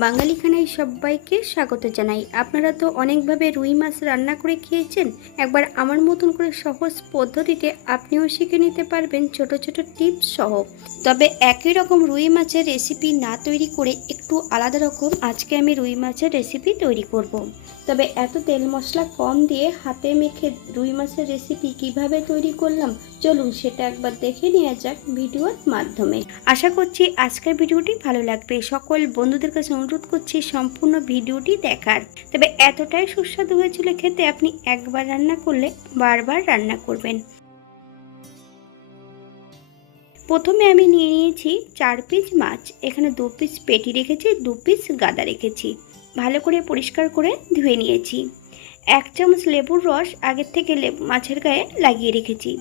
বাঙালি খানায় সবাইকে স্বাগত জানাই। আপনারা তো অনেকভাবে রুই মাছ রান্না করে খেয়েছেন। একবার আমার মতন করে সহজ পদ্ধতিতে আপনিও শিখে নিতে পারবেন ছোট ছোট টিপস সহ। তবে একই রকম রুই মাছের রেসিপি না তৈরি করে একটু আলাদা রকম আজকে আমি রুই মাছের রেসিপি তৈরি করব। তবে এত তেল মশলা কম দিয়ে হাতে মেখে রুই মাছের রেসিপি কীভাবে তৈরি করলাম, চলুন সেটা একবার দেখে নেওয়া যাক ভিডিওর মাধ্যমে। আশা করছি আজকের ভিডিওটি ভালো লাগবে। সকল বন্ধুদের কাছে অনুরোধ করছি সম্পূর্ণ ভিডিওটি দেখার। তবে এতটাই সুস্বাদু হয়েছিল খেতে আপনি একবার রান্না করলে বারবার রান্না করবেন। প্রথমে আমি নিয়ে নিয়েছি চার পিস মাছ, এখানে দু পিস পেটি রেখেছি, দু পিস গাদা রেখেছি। ভালো করে পরিষ্কার করে ধুয়ে নিয়েছি। এক চামচ লেবুর রস আগের থেকে মাছের গায়ে লাগিয়ে রেখেছি।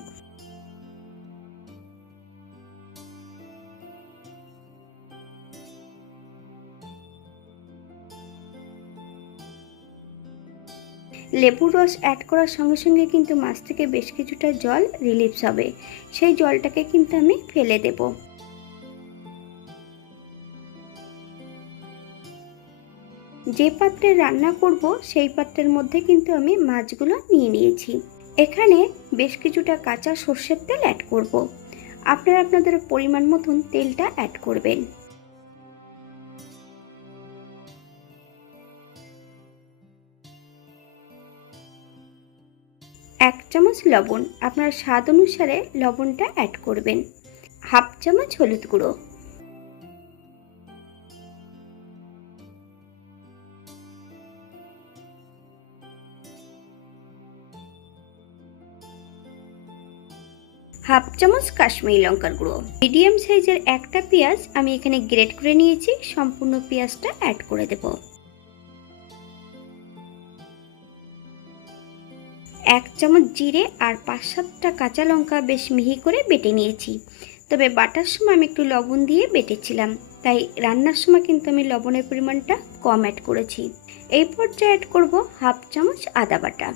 লেবুর রস অ্যাড করার সঙ্গে সঙ্গে কিন্তু মাছ থেকে বেশ কিছুটা জল রিলিফস হবে। সেই জলটাকে কিন্তু আমি ফেলে দেব। যে পাত্রে রান্না করব, সেই পাত্রের মধ্যে কিন্তু আমি মাছগুলো নিয়ে নিয়েছি। এখানে বেশ কিছুটা কাঁচা সর্ষের তেল অ্যাড করব। আপনারা আপনাদের পরিমাণ মতন তেলটা অ্যাড করবেন। এক চামচ লবণ। আপনার স্বাদ অনুসারে লবণটা অ্যাড করবেন। হাফ চামচ হলুদ গুঁড়ো। হাফ চামচ কাশ্মীরি লঙ্কার গুঁড়ো। মিডিয়াম সাইজের একটা পেঁয়াজ আমি এখানে গ্রেট করে নিয়েছি। সম্পূর্ণ পেঁয়াজটা অ্যাড করে দেবো। এক চামচ জিরে আর পাঁচ সাতটা কাঁচা লঙ্কা বেশ মিহি করে বেটে নিয়েছি। তবে বাটার সময় আমি একটু লবণ দিয়ে বেটেছিলাম, তাই রান্নার সময় কিন্তু আমি লবণের পরিমাণটা কম অ্যাড করেছি। এই পর্যায়ে অ্যাড করব হাফ চামচ আদা বাটা।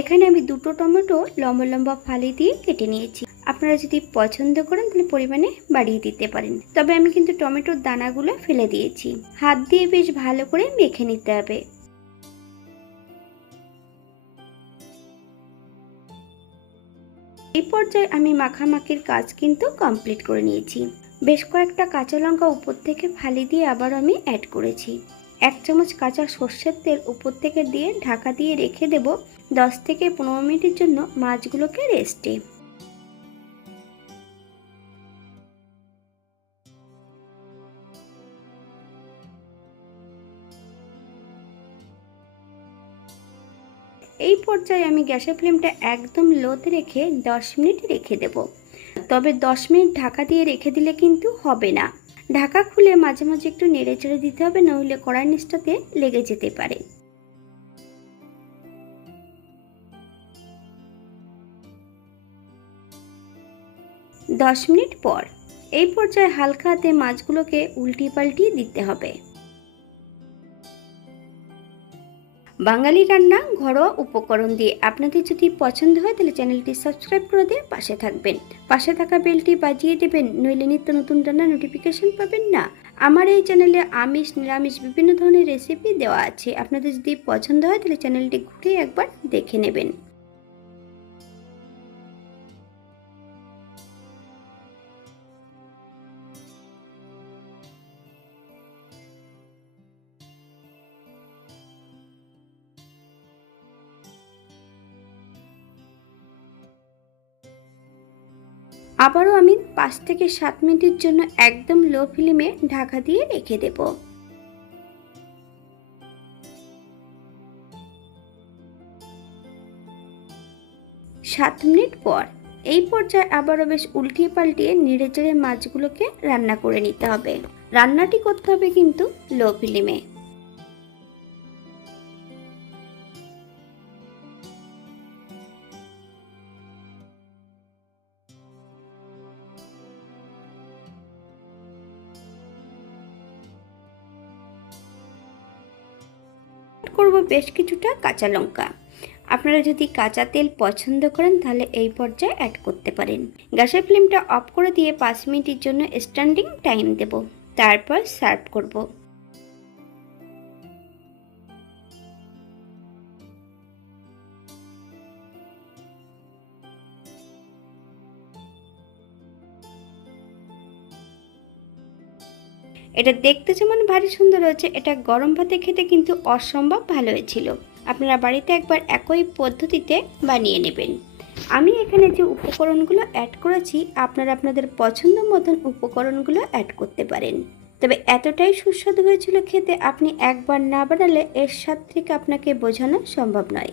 এখানে আমি দুটো টমেটো, লম্বা লম্বা ফালি দিয়ে কেটে নিয়েছি। আপনারা যদি পছন্দ করেন, তাহলে পরিমাণে বাড়িয়ে দিতে পারেন। তবে আমি কিন্তু টমেটোর দানাগুলো ফেলে দিয়েছি। হাত দিয়ে বেশ ভালো করে মেখে নিতে হবে। এই পর্যায়ে আমি মাখামাখির কাজ কিন্তু কমপ্লিট করে নিয়েছি। বেশ কয়েকটা কাঁচা লঙ্কা উপর থেকে ফালি দিয়ে আবার আমি অ্যাড করেছি। এক চামচ কাঁচা সর্ষের তেল উপর থেকে দিয়ে ঢাকা দিয়ে রেখে দেব দশ থেকে পনেরো মিনিটের জন্য মাছগুলোকে রেস্টে। এই পর্যায়ে আমি গ্যাসের ফ্লেমটা একদম লোতে রেখে দশ মিনিট রেখে দেব। তবে দশ মিনিট ঢাকা দিয়ে রেখে দিলে কিন্তু হবে না। ঢাকা খুলে মাঝে মাঝে একটু নেড়ে চেড়ে দিতে হবে, নইলে কড়াই নিচটাতে লেগে যেতে পারে। দশ মিনিট পর এই পর্যায়ে হালকা হাতে মাছগুলোকে উল্টি পাল্টিয়ে দিতে হবে। বাঙালি রান্না ঘরোয়া উপকরণ দিয়ে আপনাদের যদি পছন্দ হয়, তাহলে চ্যানেলটি সাবস্ক্রাইব করে দিয়ে পাশে থাকবেন। পাশে থাকা বেলটি বাজিয়ে দেবেন, নইলে নিত্য নতুন রান্না নোটিফিকেশন পাবেন না। আমার এই চ্যানেলে আমিষ, নিরামিষ, বিভিন্ন ধরনের রেসিপি দেওয়া আছে। আপনাদের যদি পছন্দ হয়, তাহলে চ্যানেলটি ঘুরে একবার দেখে নেবেন। আবারও আমি পাঁচ থেকে সাত মিনিটের জন্য একদম লো ফ্লেমে ঢাকা দিয়ে রেখে দেব। সাত মিনিট পর এই পর্যায়ে আবারও বেশ উল্টিয়ে পাল্টিয়ে নেড়ে চেড়ে মাছগুলোকে রান্না করে নিতে হবে। রান্নাটি করতে হবে কিন্তু লো ফ্লেমে। করব বেশ কিছুটা কাঁচা লঙ্কা। আপনারা যদি কাঁচা তেল পছন্দ করেন, তাহলে এই পর্যায়ে অ্যাড করতে পারেন। গ্যাসের ফ্লেমটা অফ করে দিয়ে পাঁচ মিনিটের জন্য স্ট্যান্ডিং টাইম দেব। তারপর সার্ভ করব। এটা দেখতে যেমন ভারী সুন্দর হয়েছে, এটা গরম ভাতে খেতে কিন্তু অসম্ভব ভালো হয়েছিল। আপনারা বাড়িতে একবার একই পদ্ধতিতে বানিয়ে নেবেন। আমি এখানে যে উপকরণগুলো অ্যাড করেছি, আপনারা আপনাদের পছন্দ মতন উপকরণগুলো অ্যাড করতে পারেন। তবে এতটাই সুস্বাদু হয়েছিল খেতে, আপনি একবার না বানালে এর স্বাদ থেকে আপনাকে বোঝানো সম্ভব নয়।